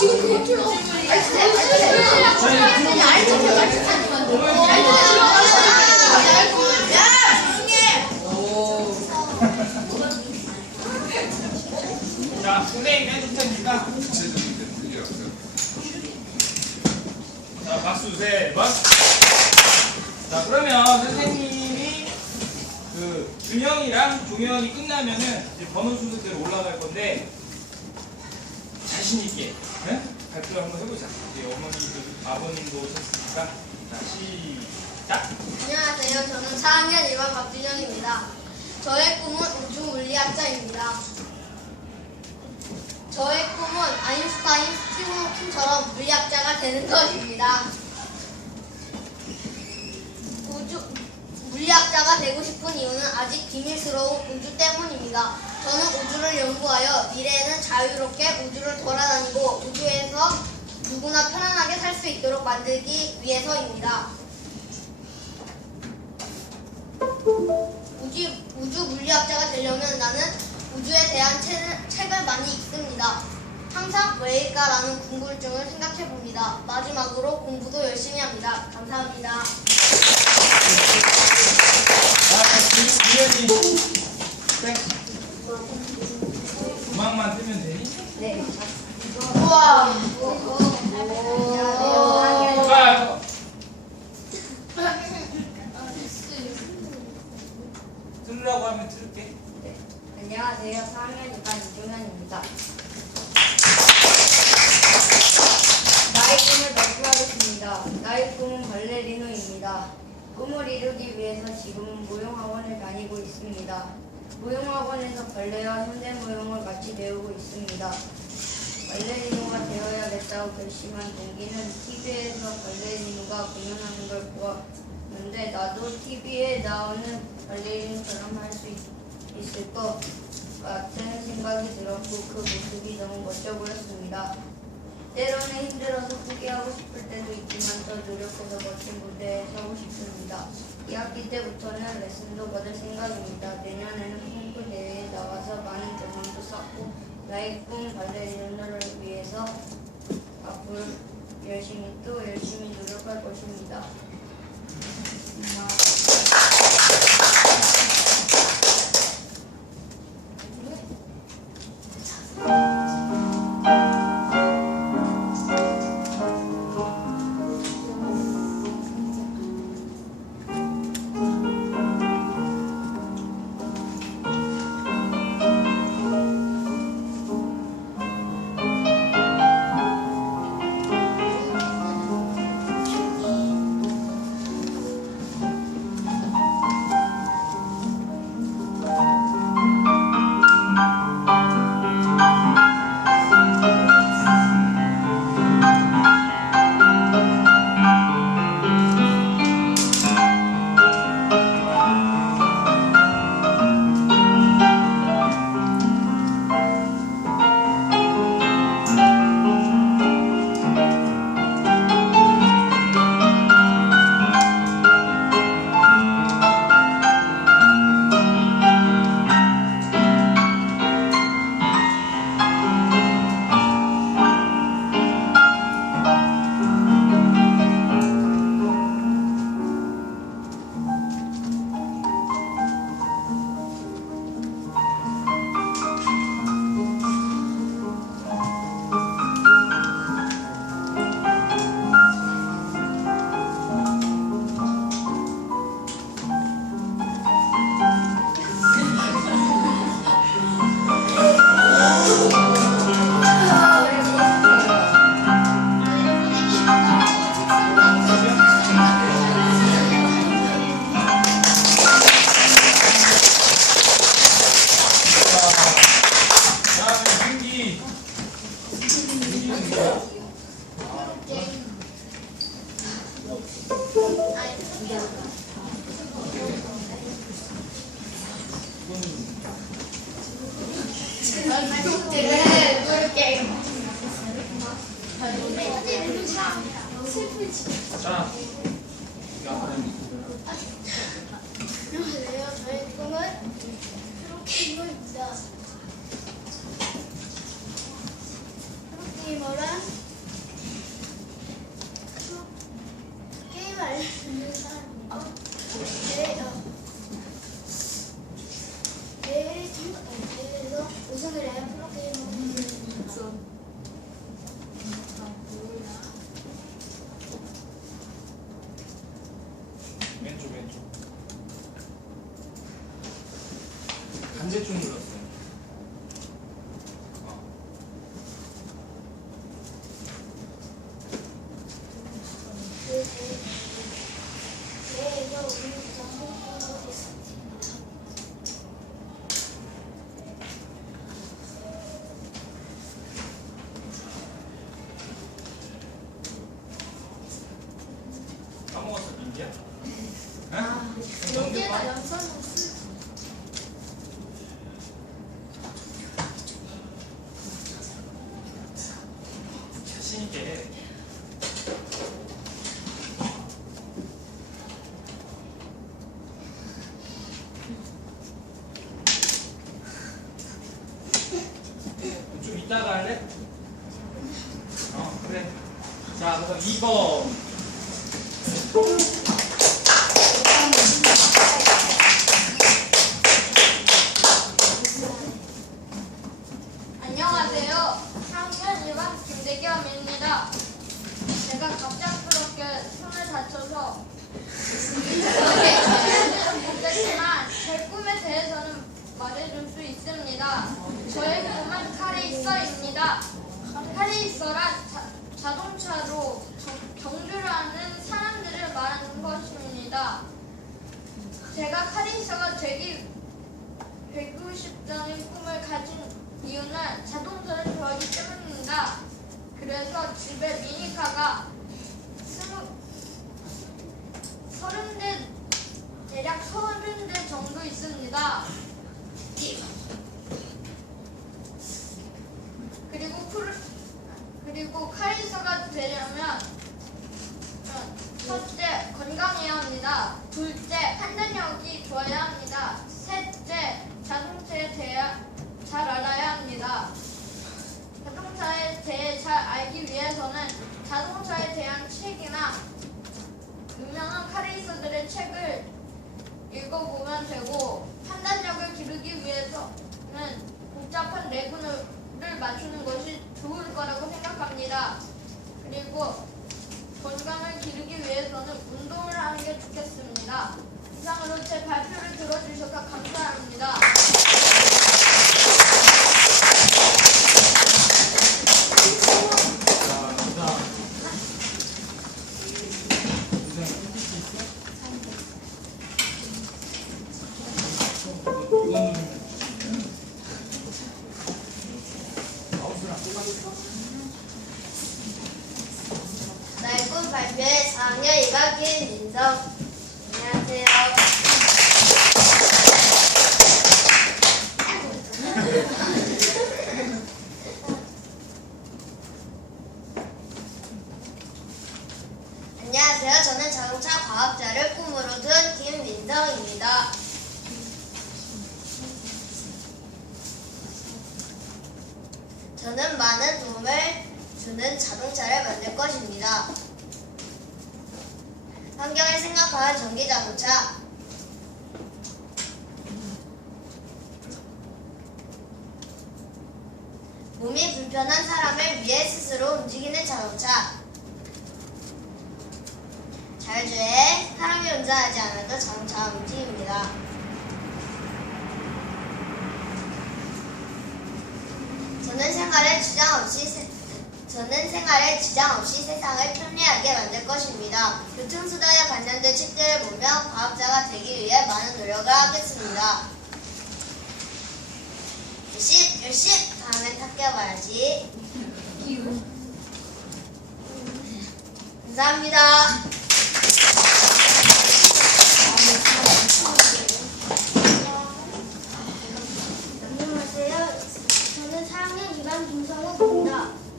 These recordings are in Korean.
자, 선생님 해줄 테니까. 자, 박수 세 번. 자, 그러면 선생님이 그 준영이랑 종현이 끝나면은 이제 번호 순서대로 올라갈 건데 자신 있게 발표를 한번 해보자. 이제 어머니도 아버님도 오셨으니까. 자, 시작. 안녕하세요. 저는 4학년 1반 박준영입니다. 저의 꿈은 우주 물리학자입니다. 저의 꿈은 아인슈타인, 스티븐 호킹처럼 물리학자가 되는 것입니다. 물리학자가 되고 싶은 이유는 아직 비밀스러운 우주 때문입니다. 저는 우주를 연구하여 미래에는 자유롭게 우주를 돌아다니고 우주에서 누구나 편안하게 살 수 있도록 만들기 위해서입니다. 우주 물리학자가 되려면 나는 우주에 대한 책을 많이 읽습니다. 항상 왜일까라는 궁금증을 생각해 봅니다. 마지막으로 공부도 열심히 합니다. 감사합니다. 준현이 음악만 뜨면 되니? 네. 우와. 들으라고 하면 들을게. 네. 안녕하세요. 4학년 2반 이종현입니다. 나의 꿈을 발표하겠습니다. 나의 꿈은 발레리노입니다. 꿈을 이루기 위해서 지금은 무용학원을 다니고 있습니다. 무용학원에서 발레와 현대무용을 같이 배우고 있습니다. 발레리노가 되어야겠다고 결심한 동기는 TV에서 발레리노가 공연하는 걸 보았는데 나도 TV에 나오는 발레리노처럼 할 수 있을 것 같은 생각이 들었고 그 모습이 너무 멋져 보였습니다. 때로는 힘들어서 포기하고 싶을 때도 있지만 더 노력해서 멋진 무대에 서고 싶습니다. 2학기 때부터는 레슨도 받을 생각입니다. 내년에는 콩쿠르 대회에 나와서 많은 경험도 쌓고 나의 꿈 발레리노를 위해서 앞으로 열심히 노력할 것입니다. 자, 안녕하세요. 저의 꿈은 프로게이머입니다. 프로게이머란 자신 있게. 좀 이따가 할래? 그래. 자, 그럼 2번. 안녕하세요. 3학년 2반 김대겸입니다. 제가 갑작스럽게 손을 다쳐서 못했지만 제 꿈에 대해서는 말해줄 수 있습니다. 저의 꿈은 카레이서입니다. 카레이서란 자동차로 경주를 하는 사람들을 말하는 것입니다. 제가 카레이서가 되기 190점의 꿈을 가진 이유는 자동차를 좋아하기 때문입니다. 그래서 집에 미니카가 30대, 대략 30대 정도 있습니다. 그리고 카레이서가 되려면 첫째, 건강해야 합니다. 둘째, 판단력이 좋아야 합니다. 셋째, 자동차에 대해 잘 알아야 합니다. 자동차에 대해 잘 알기 위해서는 자동차에 대한 책이나 유명한 카레이서들의 책을 읽어보면 되고, 판단력을 기르기 위해서는 복잡한 레고를 맞추는 것이 좋을 거라고 생각합니다. 그리고 건강을 기르기 위해서는 운동을 하는 게 좋겠습니다. 이상으로 제 발표를 들어주셔서 감사합니다. 나의 꿈 발표회 4학년 2반 김민성. 안녕하세요. 안녕하세요. 저는 자동차 과학자를 꿈으로 둔 김민성입니다. 저는 많은 도움을 주는 자동차를 만들 것입니다. 환경을 생각하는 전기자동차. 몸이 불편한 사람을 위해 스스로 움직이는 자동차. 자율주행, 사람이 운전하지 않아도 자동차가 움직입니다. 저는 생활에 지장 없이 세상을 편리하게 만들 것입니다. 교통수단에 관련된 책들을 보며 과학자가 되기 위해 많은 노력을 하겠습니다. 열심! 다음엔 탁겨봐야지. 감사합니다. 안녕하세요. 저는 4학년 2반 김성욱입니다.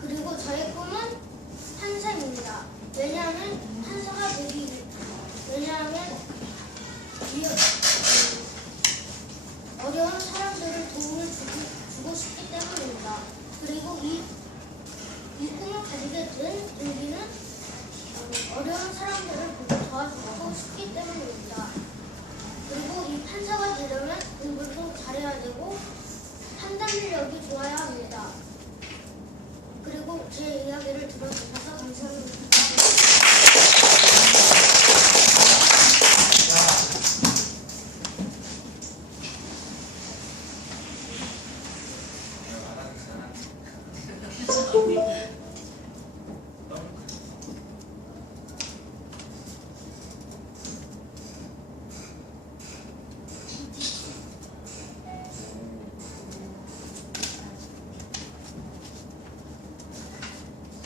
그리고 저의 꿈은 판사입니다. 왜냐하면 어려운 사람들을 도움을 주고 싶기 때문입니다. 그리고 이 꿈을 가지게 된 동기는 어려운 사람들을 도와주고 싶기 때문입니다. 그리고 이 판사가 되려면 공부도 잘해야 되고 판단력이 좋아야 합니다. 그리고 제 이야기를 들어주셔서 감사합니다.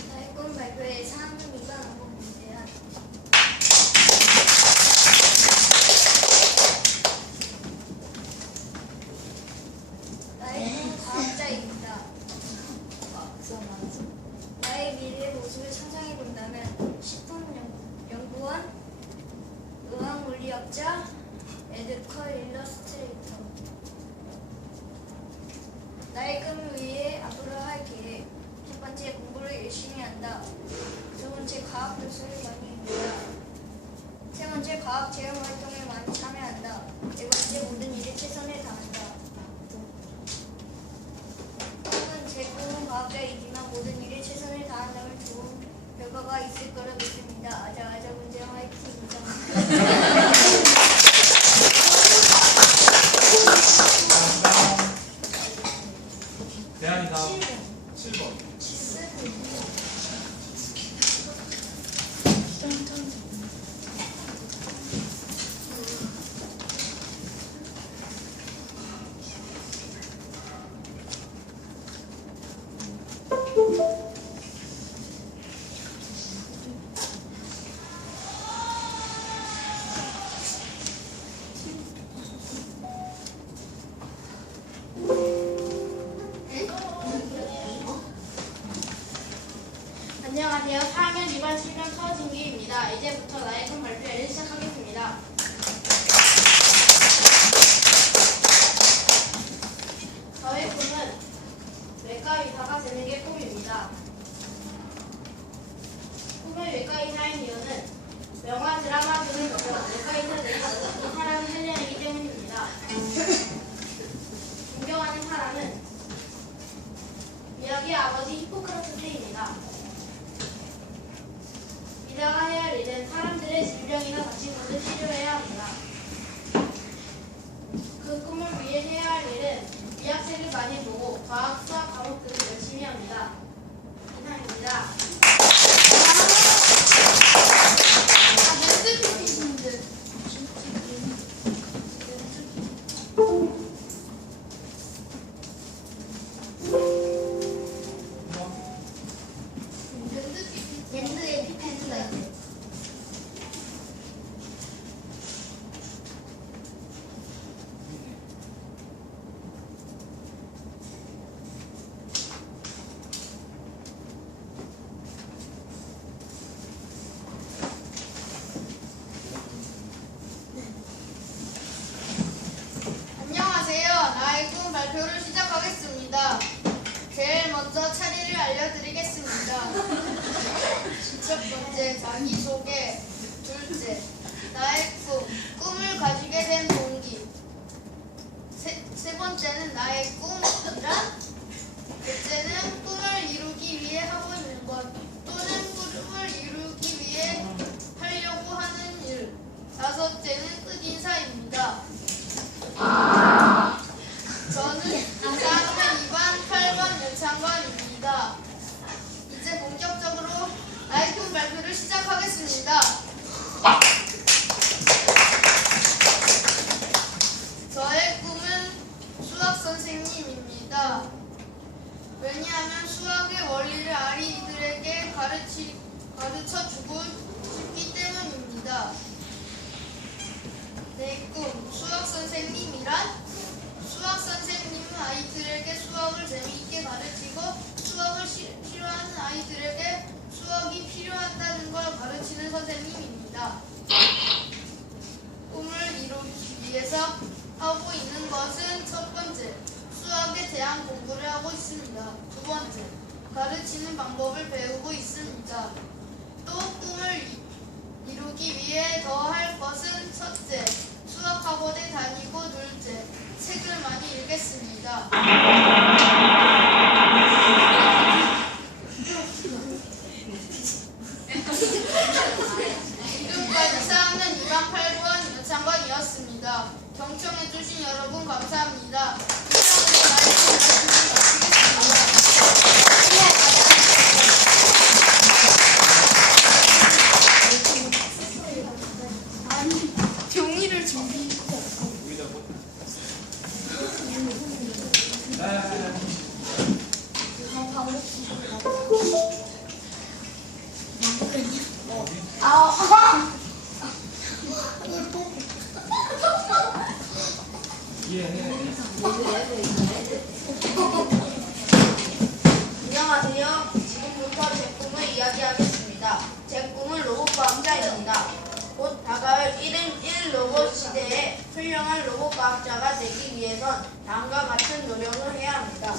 나의 꿈 발표회 4학년 2반 안봉민재현. 번째, 공부를 열심히 한다. 두 번째, 과학 교수를 많이 읽는다. 세 번째, 과학 체험 활동에 많이 참여한다. 네 번째, 모든 일에 최선을 다한다. 제 꿈은 과학자이지만 모든 일에 최선을 다한다면 좋은 결과가 있을 거라 믿습니다. 아자아자 문제영 화이팅입니다. 대안이 다음 7번. 안녕하세요. 4학년 2반 7반 서진기입니다. 이제부터 나의 꿈 발표를 시작하겠습니다. 저의 꿈은 외과 의사가 되는 게 꿈입니다. 꿈을 외과 의사인 이유는 영화 드라마 등을 보고 외과 의사들이 이 사람을 살려내기 때문입니다. 존경하는 사람은 미학의 아버지 히포크라테스입니다. 의사가 해야 할 일은 사람들의 질병이나 다친 것을 치료해야 합니다. 그 꿈을 위해 해야 할 일은 미학책을 많이 보고 과학, 수학 과목들을 열심히 합니다. 이상입니다. 랜드의 피펜스. 안녕하세요. 나의 꿈 발표를 시작하겠습니다. 제일 먼저 차례를 알려드리겠습니다. 첫 번째, 자기소개. 둘째, 나의 꿈을 가지게 된 동기. 세 번째는 나의 꿈이란? 넷째는 꿈을 이루기 위해 하고 있는 것 또는 꿈을 이루기 위해 하려고 하는 일. 다섯째는 끝인사입니다. 저는 4학년 2반 8번 연창관입니다. 이제 본격적으로 나의 꿈 발표를 시작하겠습니다. 저의 꿈은 수학 선생님입니다. 왜냐하면 수학의 원리를 아이들에게 가르쳐주고 싶기 때문입니다. 내 꿈, 수학 선생님이란? 수학 선생님은 아이들에게 수학을 재미있게 가르치고 수학을 싫어하는 아이들에게 수학이 필요하다는 걸 가르치는 선생님입니다. 꿈을 이루기 위해서 하고 있는 것은 첫 번째, 수학에 대한 공부를 하고 있습니다. 두 번째, 가르치는 방법을 배우고 있습니다. 또 꿈을 이루기 위해 더 할 것은 첫째, 수학학원에 다니고 둘째, 책을 많이 읽겠습니다. 지금까지 4학년 2반 8번 연창관이었습니다. 경청해주신 여러분 감사합니다. 이상으로 나의 꿈 발표를 마치겠습니다. 종이를 준비. 안녕하세요. 지금부터 제 꿈을 이야기하겠습니다. 제 꿈은 로봇과학자입니다. 곧 다가올 1인 1로봇 시대에 훌륭한 로봇과학자가 되기 위해선 다음과 같은 노력을 해야 합니다.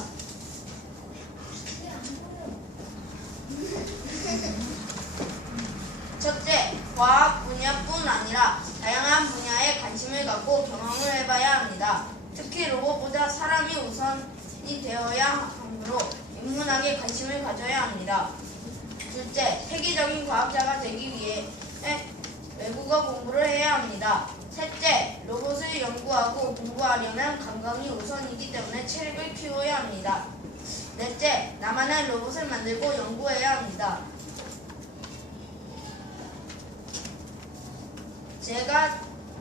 하고 경험을 해봐야 합니다. 특히 로봇보다 사람이 우선이 되어야 하므로 인문학에 관심을 가져야 합니다. 둘째, 세계적인 과학자가 되기 위해 외국어 공부를 해야 합니다. 셋째, 로봇을 연구하고 공부하려면 건강이 우선이기 때문에 체력을 키워야 합니다. 넷째, 나만의 로봇을 만들고 연구해야 합니다.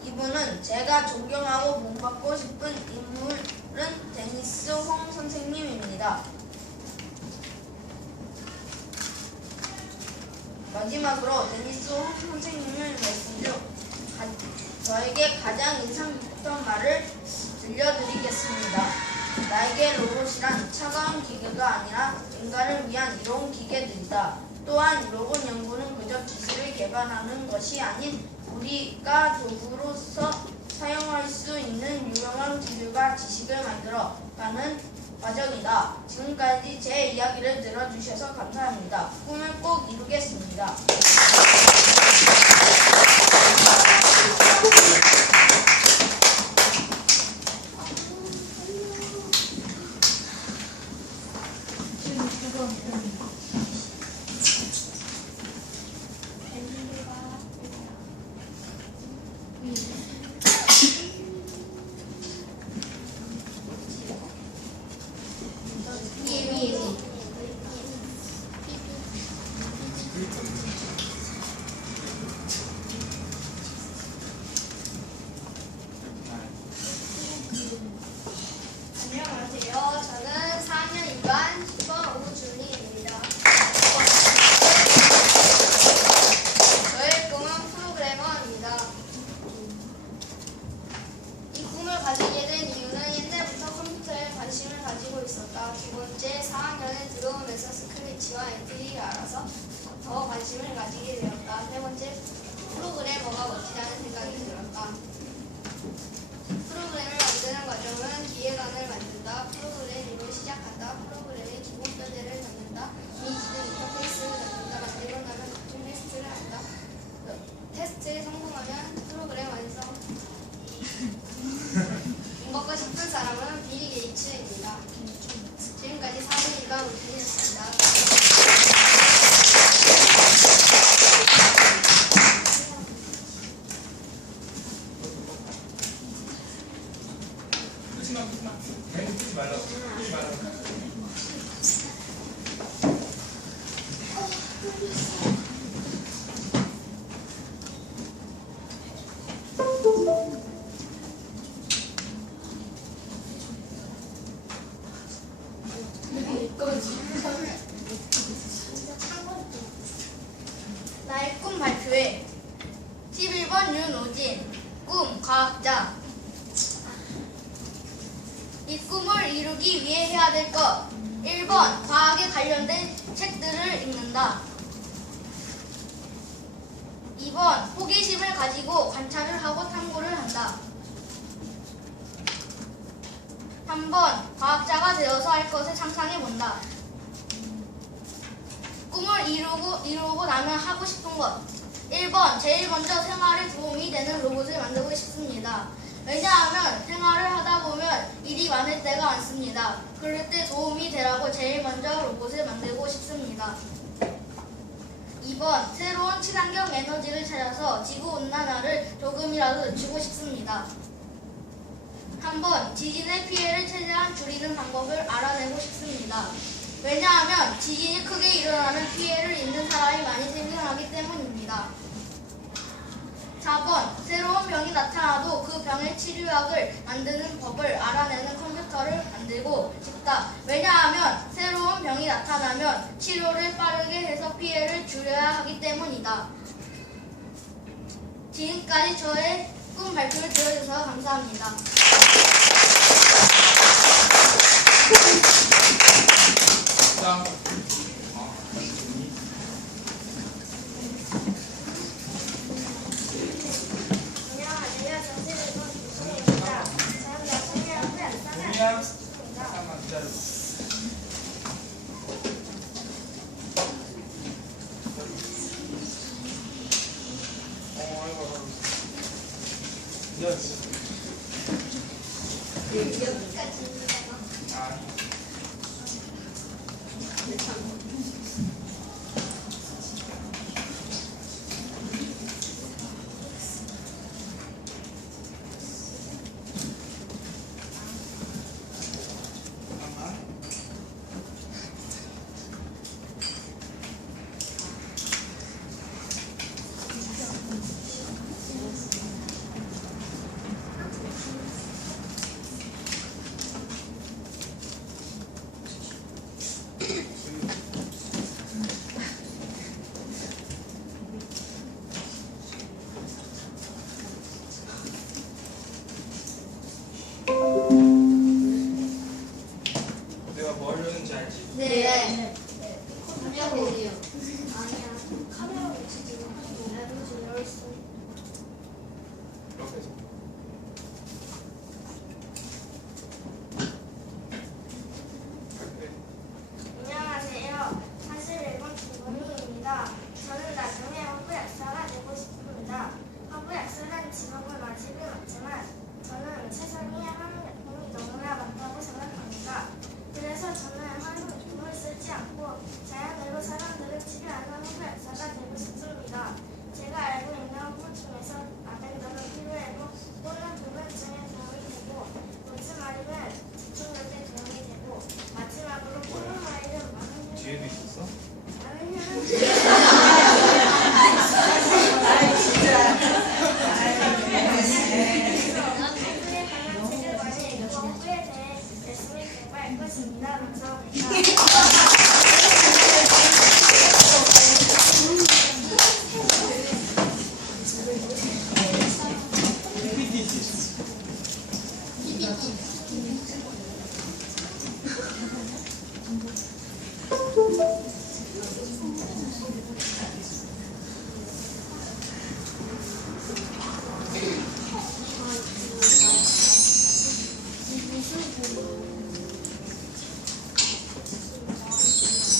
이분은 제가 존경하고 본받고 싶은 인물은 데니스 홍 선생님입니다. 마지막으로 데니스 홍 선생님의 말씀 중 저에게 가장 인상 깊었던 말을 들려드리겠습니다. 나에게 로봇이란 차가운 기계가 아니라 인간을 위한 이로운 기계들이다. 또한 로봇 연구는 그저 기술을 개발하는 것이 아닌 우리가 도구로서 사용할 수 있는 유용한 기술과 지식을 만들어가는 과정이다. 지금까지 제 이야기를 들어주셔서 감사합니다. 꿈을 꼭 이루겠습니다. 안녕하세요. 저는 4학년 2반 10번 오준희입니다. 저의 꿈은 프로그래머입니다. 이 꿈을 가지게 된 이유는 옛날부터 컴퓨터에 관심을 가지고 있었다. 두 번째, 4학년에 들어오면서 스크래치와 엔트리를 알아서 더 관심을 가지게 되었다. 세 번째, 프로그래머가 멋지다는 생각이 들었다. 프로그램을 만드는 과정은 기획안을 만든다, 프로그램을 시작한다, 프로그램의 기본 표제를 잡는다, 이미지등 인터페이스를 잡는다, 만들고 나면 각종 테스트를 한다. 테스트에 성공하면 프로그램 완성. 먹고 싶은 사람은 빌 게이츠입니다. 지금까지 4분이가 우준이었습니다. 끄지 말라고. 나의 꿈 발표회 11번 윤우진 꿈 과학자. 이 꿈을 이루기 위해 해야 될 것 1번 과학에 관련된 책들을 읽는다. 2번 호기심을 가지고 관찰을 하고 탐구를 한다. 3번 과학자가 되어서 할 것을 상상해 본다. 꿈을 이루고 나면 하고 싶은 것 1번 제일 먼저 생활에 도움이 되는 로봇을 만들고 싶습니다. 왜냐하면 생활을 하다 보면 일이 많을 때가 많습니다. 그럴 때 도움이 되라고 제일 먼저 로봇을 만들고 싶습니다. 2번 새로운 친환경 에너지를 찾아서 지구온난화를 조금이라도 늦추고 싶습니다. 3번 지진의 피해를 최대한 줄이는 방법을 알아내고 싶습니다. 왜냐하면 지진이 크게 일어나면 피해를 입는 사람이 많이 생겨나기 때문입니다. 4번 새로운 병이 나타나도 그 병의 치료약을 만드는 법을 알아내는 컴퓨터를 만들고 싶다. 왜냐하면 새로운 병이 나타나면 치료를 빠르게 해서 피해를 줄여야 하기 때문이다. 지금까지 저의 꿈 발표를 들어주셔서 감사합니다. 안녕하세요. 전세대본 유승입니다. 저는 나성이라는 동이야. 잠깐만 기다려. 아이고. 여기까지입니다. 아, 잠깐만. 내가 뭐 하려는지 알지? 네. 설명해주세요. 아니야. 카메라 위치 지금 앱으로 들어 있어. 이렇게 해서. 그래. 안녕하세요. 41번 김건희입니다. 저는 나중에 화부 약사가 되고 싶습니다. 화부 약사라는 직업은 아직은 없지만 저는 세상에 화장품이 너무나 많다고 생각합니다. 그래서 저는 화장품을 쓰지 않고 자연으로 사람들을 치료하는 화부 약사가 되고 싶습니다. 제가 알고 있는 화부 중에서 라벤더는 피부에도 또는 불면증에 도움이 되고 로즈마리는 집중력에 도움이 되고 마지막으로 콜로마이는 많은 뒤에도 있었어? 후에 관련 책을 많이 읽고 후에 대해 열심히 공부할 것입니다. 감사합니다.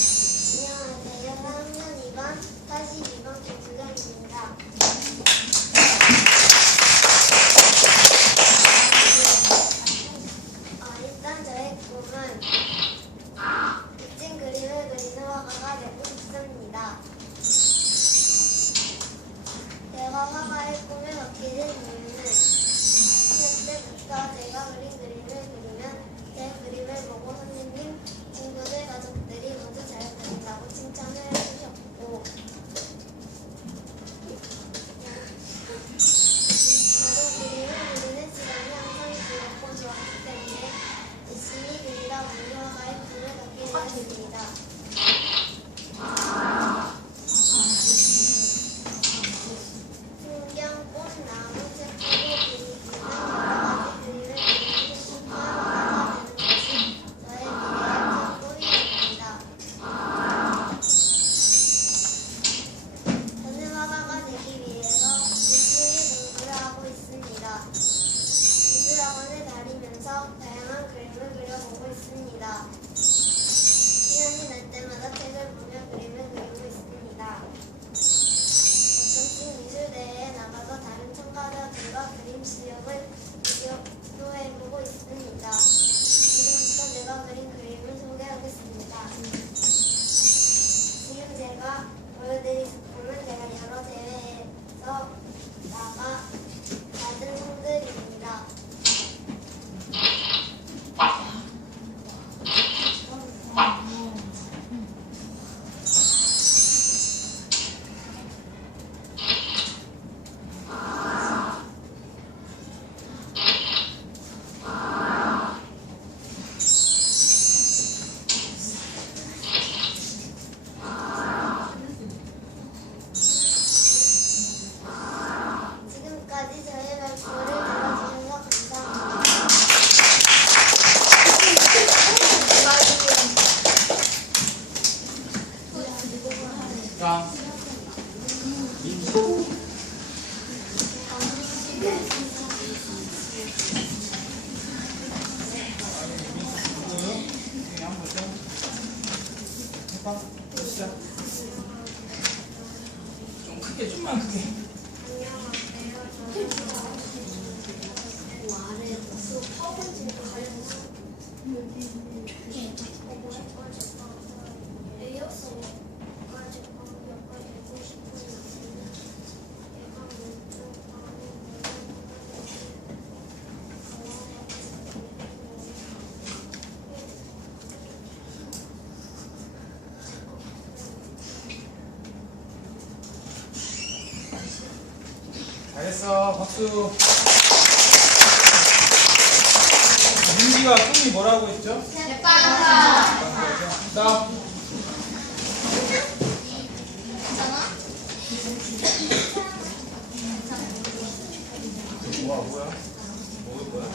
안녕하세요. 3학년 2반 42번 김수경입니다. 일단 저의 꿈은 멋진 그림을 그리는 화가가 되고 싶습니다. 제가 화가의 꿈을 갖게 된 이유는 그때부터 제가 그린 그림을 그리면 제 그림을 보고 선생님, 친구들, 가족들이 모두 잘 그린다고 칭찬을 해주셨고 저도 그림을 그리는 시간이 항상 즐겁고 좋았기 때문에 열심히 그리다 보니 화가의 꿈을 갖게 되었습니다. 풍경, 꽃, 나무, 책으로 그리기는 여러 가지 그림을 그리는 풍부한 화가가 되는 것이 저의 미래의 큰 꿈이었습니다. 저는 화가가 되기 위해서 열심히 공부를 하고 있습니다. 미술학원을 다니면서 다양한 그림을 그려보고 있습니다. 시간이 날 때마다 책을 보며 그림을 그리고 있습니다. 가끔씩 미술대회에 나가서 다른 참가자들과 그림 실력을 비교해보고 있습니다. 지금부터 제가 그린 그림을 소개하겠습니다. 지금 제가 보여드릴 작품은 제가 여러 대회에서 나가 받은 상들입니다. 지금까지 저의 발표를 들어주셔서 감사합니다. 자, 좀 크게 좀만 크게. 안녕하세요. 저는 잘했어. 박수. 민기가 꿈이 뭐라고 했죠? 제빵사. 나 뭐야? 먹을 거야?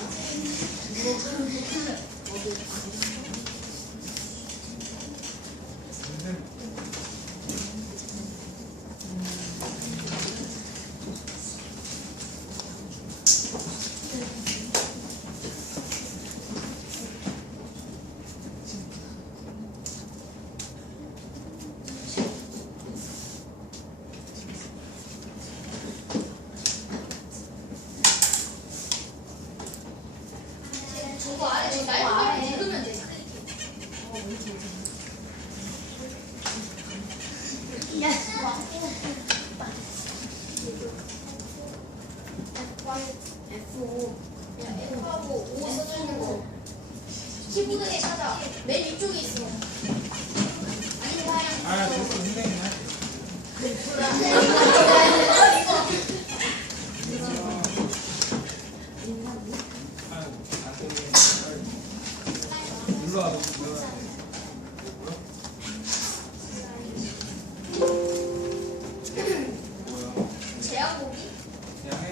저거 아래 저 날개 누르면 돼. F하고 5 써져 있는 거. 키보드에 찾아. 맨 위쪽에 있어. 아니 하얀. 아, 됐어. 선생님 할 아이고, 안 되네. 눌러와, 눌러와. 뭐야? 제약고기? 그냥 해.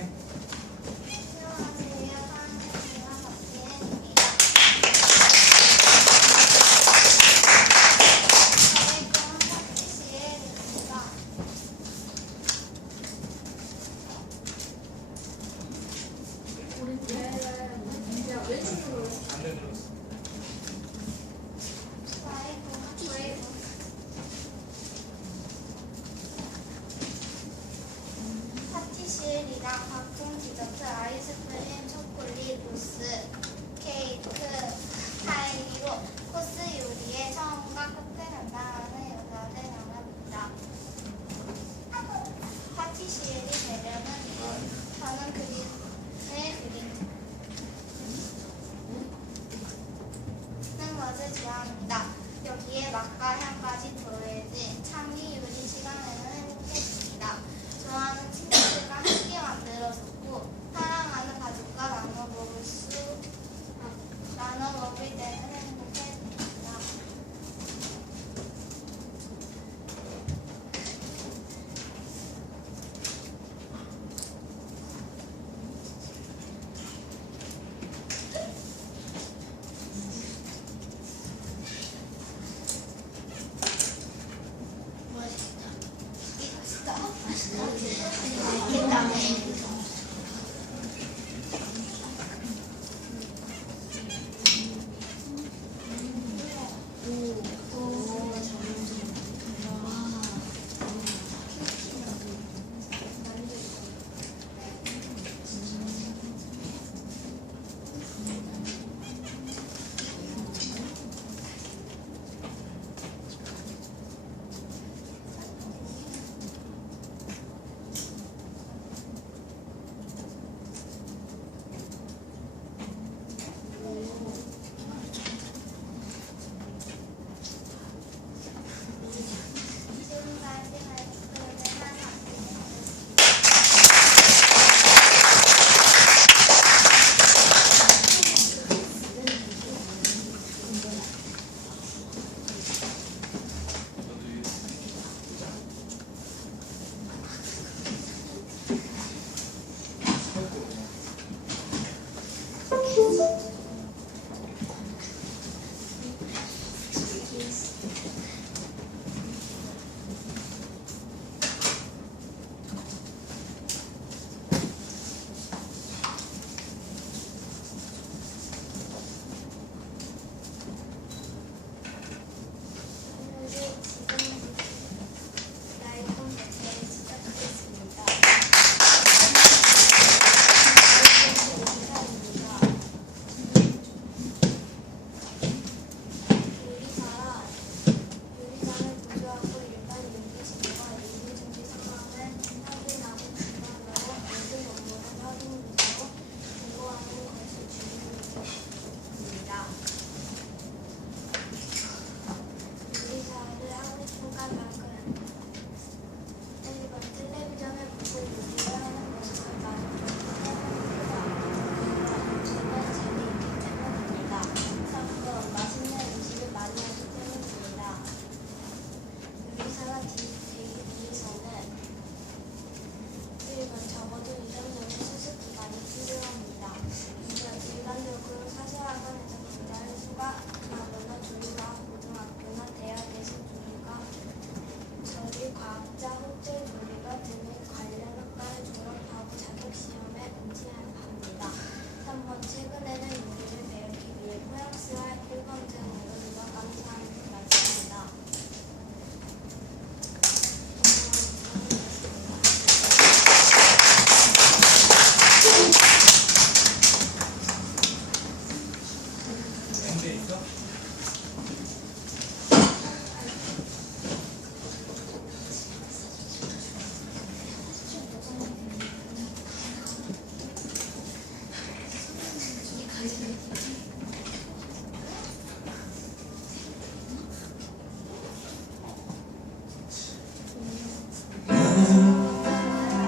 안 돼, 눌렀어. 파티시엘이랑 각종 디저트, 아이스크림, 초콜릿, 무스, 케이크, 파이로 코스 요리에 처음과 끝을 담당하는 여자를 나눕니다. 파티시엘이 되려면 저는 그림을 그리는 것을 좋아합니다. 여기에 맛과 향까지 더해진 창의 요리 시간에는 행복했습니다. 좋아하는 친구들과 함께 만들어줬고 사랑하는 가족과 나눠 먹을 때는 행복했습니다. 토익 시험에 응시해야 합니다. 3번 최근에는 요리를 배우기 위해 프랑스와 1번 등 모두가 감사하는 말씀입니다. 밴드 있어?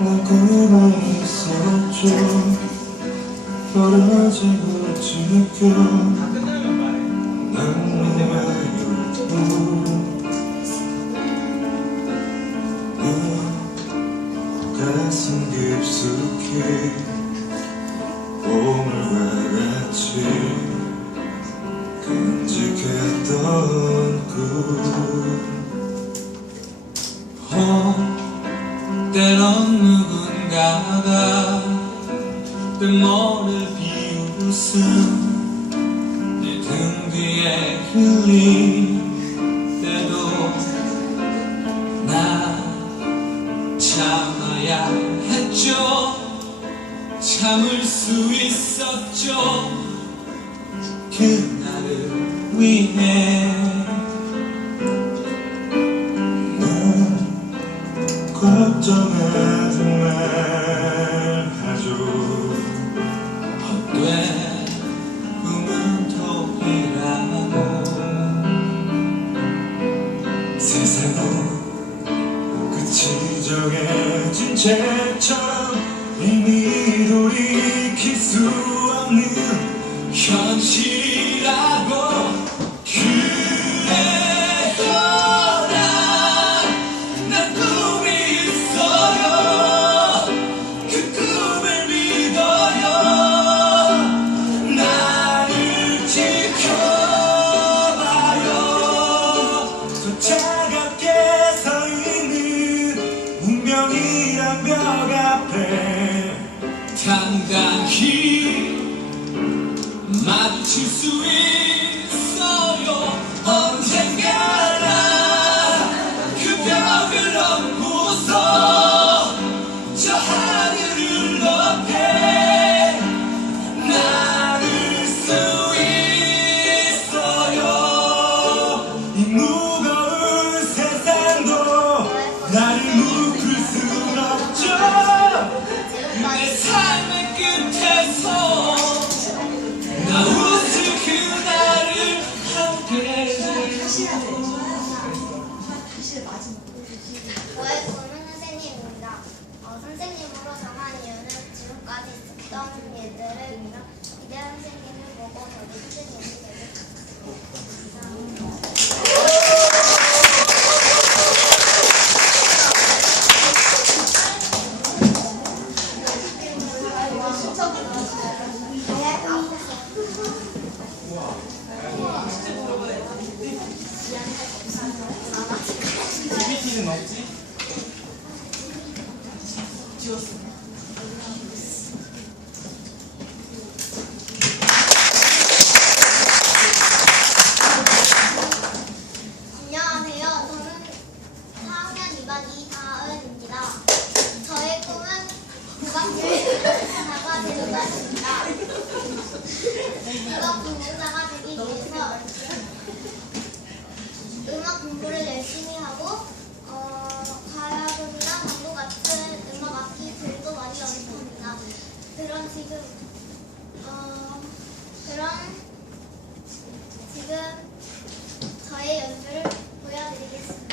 난 꿈을 있었죠. 떨어지고 지켜 다 끝나면 말해. 난 내 가슴 깊숙이 오늘과 같이 끔찍했던 꿈 때론 누군가가 내 머리를 비웃음 내 등 뒤에 흘릴 때도 나 참아야 했죠. 참을 수 있었죠. 그날을 위해 걱정하지 말아줘. 헛된 꿈은 토이라고. 세상은 끝이 정해진 채처럼 이미 돌이킬 수 없는 현실이라고. 난 꿈이 있어요. 그 꿈을 믿어요. 나를 지켜봐요. 저 차갑게 서 있는 운명이란 벽 앞에 당당히 마주칠 수 있어요. 언젠가나 그 벽을 넘고서 저 하늘을 높에 나를 수 있어요. 이 무거운 세상도 나를 묶을 순 없죠. 내 삶의 끝에서 나 웃을 그날을 함께 저의 꿈은 선생님입니다. 선생님으로 정한 이유는 지금까지 있었던 일들을 위한 위대한 선생님을 보고 저도 선생님이 되고 PPT는 없지? 안녕하세요. 저는 4학년 2반 이다은입니다. 저의 꿈은 국악교사가 되는 것입니다. 국악 공부자가 되기 위해서 음악 공부를 열심히 하고 가야금이나 방구 같은 음악 악기들도 많이 연습합니다. 그런 지금 저의 연주를 보여드리겠습니다.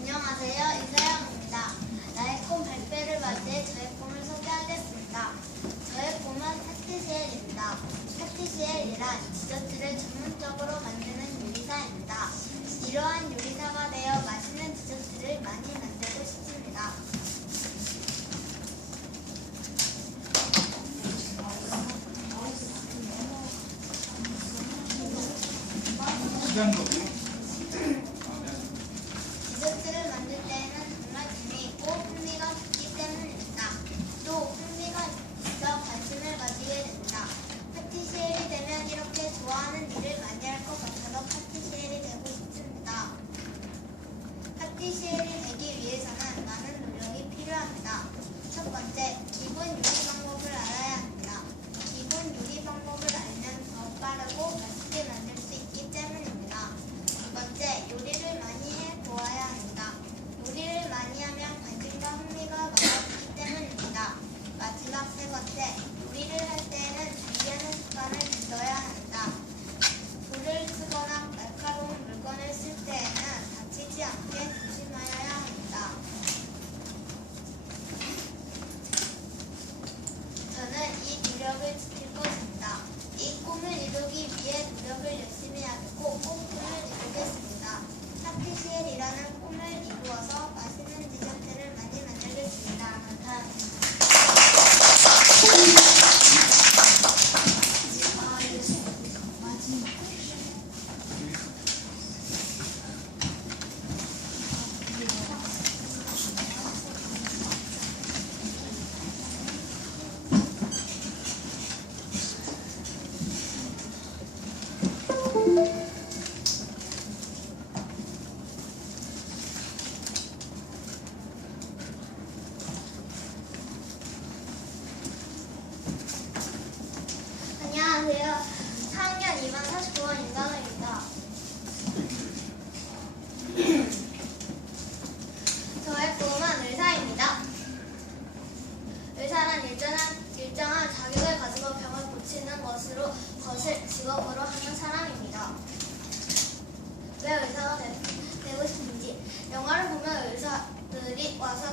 안녕하세요. 이서영입니다. 나의 꿈 100배를 맞이해 저의 꿈을 소개하겠습니다. 저의 꿈은 파티시엘입니다. 파티시엘이란 디저트를 전문적으로 만드는 요리사입니다. 이러한 요리사가 되어 맛있는 디저트를 많이 만들고 싶습니다. 시간도 디저트를 만들 때에는 정말 재미있고 흥미가 있기 때문입니다. 또 흥미가 있어 관심을 가지게 됩니다. 파티시엘이 되면 이렇게 좋아하는 일을 많이 할 것 같아서 파티시엘이 되고 싶습니다. 파티시엘이 되기 위해서는 많은 노력이 필요합니다. 첫 번째, 기본 요리 방법을 알아야 합니다. 기본 요리 방법을 알면 더 빠르고 맛있게 만들 수 있기 때문입니다. 두 번째, 요리를 많이 해 보아야 합니다. 요리를 많이 하면 관심과 흥미가 많아지기 때문입니다. 마지막 세 번째, 요리를 할 때에는 준비하는 습관을 들여야 합니다. 불을 쓰거나 날카로운 물건을 쓸 때에는 다치지 않게 조심하여야 합니다. 저는 이 노력을 지킬 것입니다. 이 꿈을 이루기 위해 노력을 열심히 하고 꼭 꿈을 이루겠습니다. 파티시엘이라는 꿈을 이루어서 맛있는 디저트를 많이 만들겠습니다. 감사합니다. 안녕하세요. 4학년 2반 49번 임강우입니다. 저의 꿈은 의사입니다. 의사는 일정한 자격을 가지고 병을 고치는 것을 직업으로 하는 사람입니다. 왜 의사가 되고 싶은지, 영화를 보면 의사들이 와서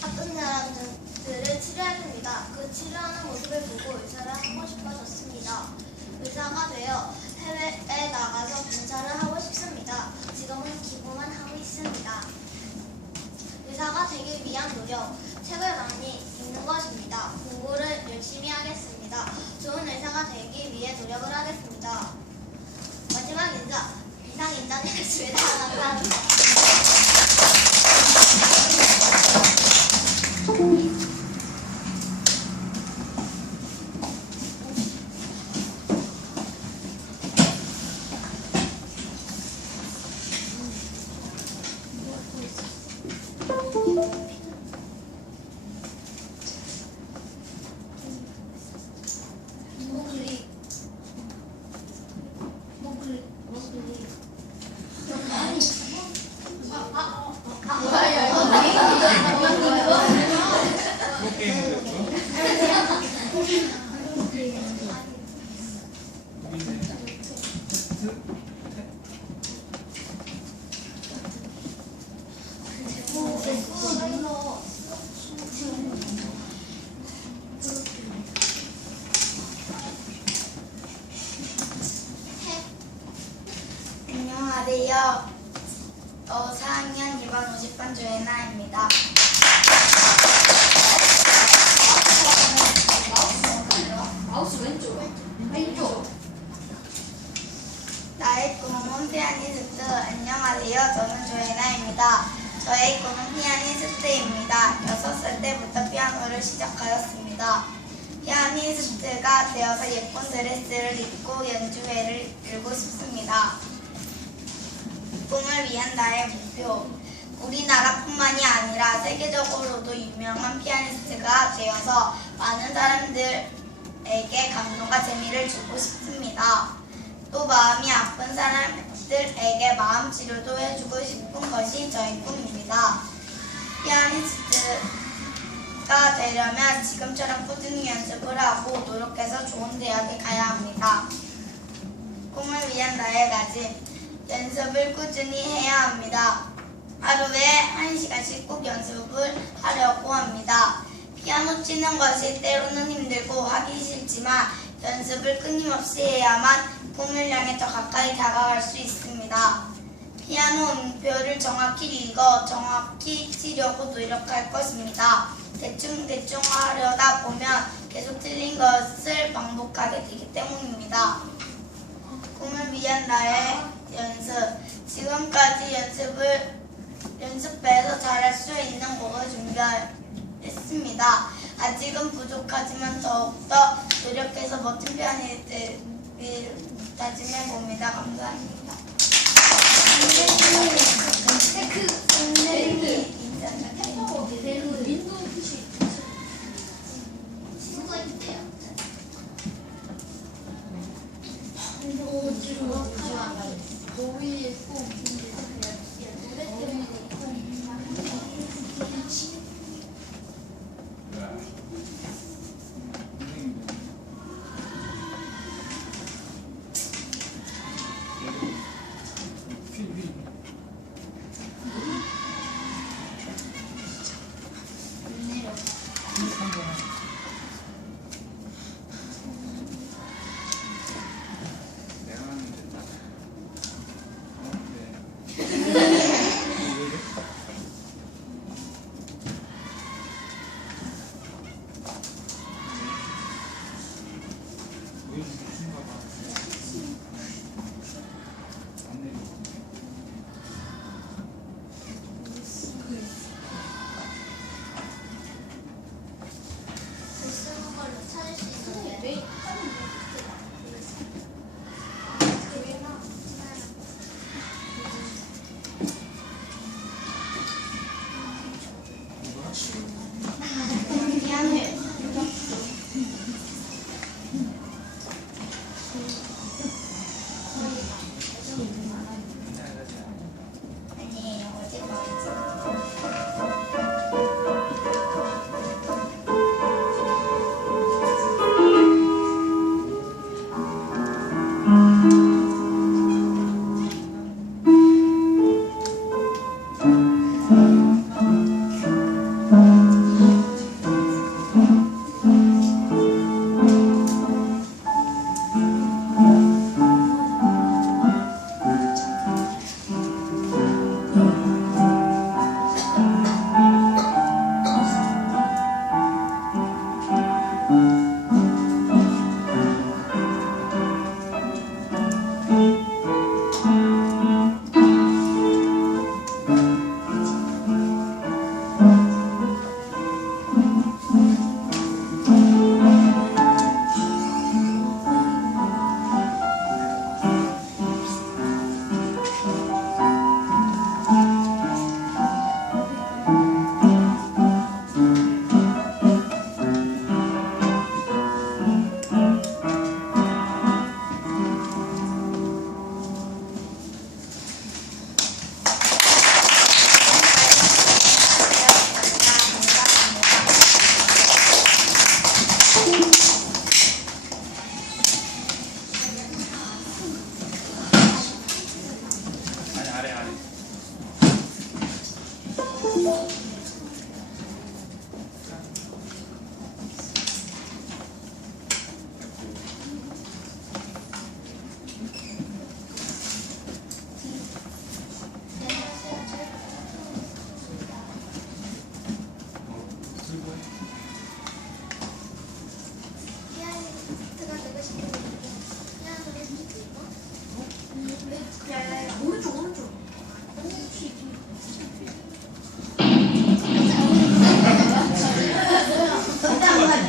아픈 사람들을 치료해줍니다. 그 치료하는 모습을 보고 의사를 하고 싶어졌습니다. 의사가 되어 해외에 나가서 봉사를 하고 싶습니다. 지금은 기부만 하고 있습니다. 의사가 되기 위한 노력, 책을 많이 읽는 것입니다. 공부를 열심히 하겠습니다. 좋은 의사가 되기 위해 노력을 하겠습니다. 마지막 이상 인사드리겠습니다. 감사합니다. 안녕하세요. 4학년 2반 50반 조예나입니다. 마우스 왼쪽. 나의 꿈은 피아니스트. 안녕하세요. 저는 조예나입니다. 저의 꿈은 피아니스트입니다. 6살 때부터 피아노를 시작하였습니다. 피아니스트가 되어서 예쁜 드레스를 입고 연주회를 열고 싶습니다. 꿈을 위한 나의 목표. 우리나라뿐만이 아니라 세계적으로도 유명한 피아니스트가 되어서 많은 사람들에게 감동과 재미를 주고 싶습니다. 또 마음이 아픈 사람들에게 마음 치료도 해주고 싶은 것이 저희 꿈입니다. 피아니스트가 되려면 지금처럼 꾸준히 연습을 하고 노력해서 좋은 대학에 가야 합니다. 꿈을 위한 나의 다짐, 연습을 꾸준히 해야 합니다. 하루에 1시간씩 꼭 연습을 하려고 합니다. 피아노 치는 것이 때로는 힘들고 하기 싫지만 연습을 끊임없이 해야만 꿈을 향해 더 가까이 다가갈 수 있습니다. 피아노 음표를 정확히 읽어 정확히 치려고 노력할 것입니다. 대충 하려다 보면 계속 틀린 것을 반복하게 되기 때문입니다. 꿈을 위한 나의 연습. 지금까지 연습해서 잘할 수 있는 곡을 준비했습니다. 아직은 부족하지만 더욱더 노력해서 멋진 피아니스트를 다짐해봅니다. 감사합니다.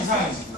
이상하지.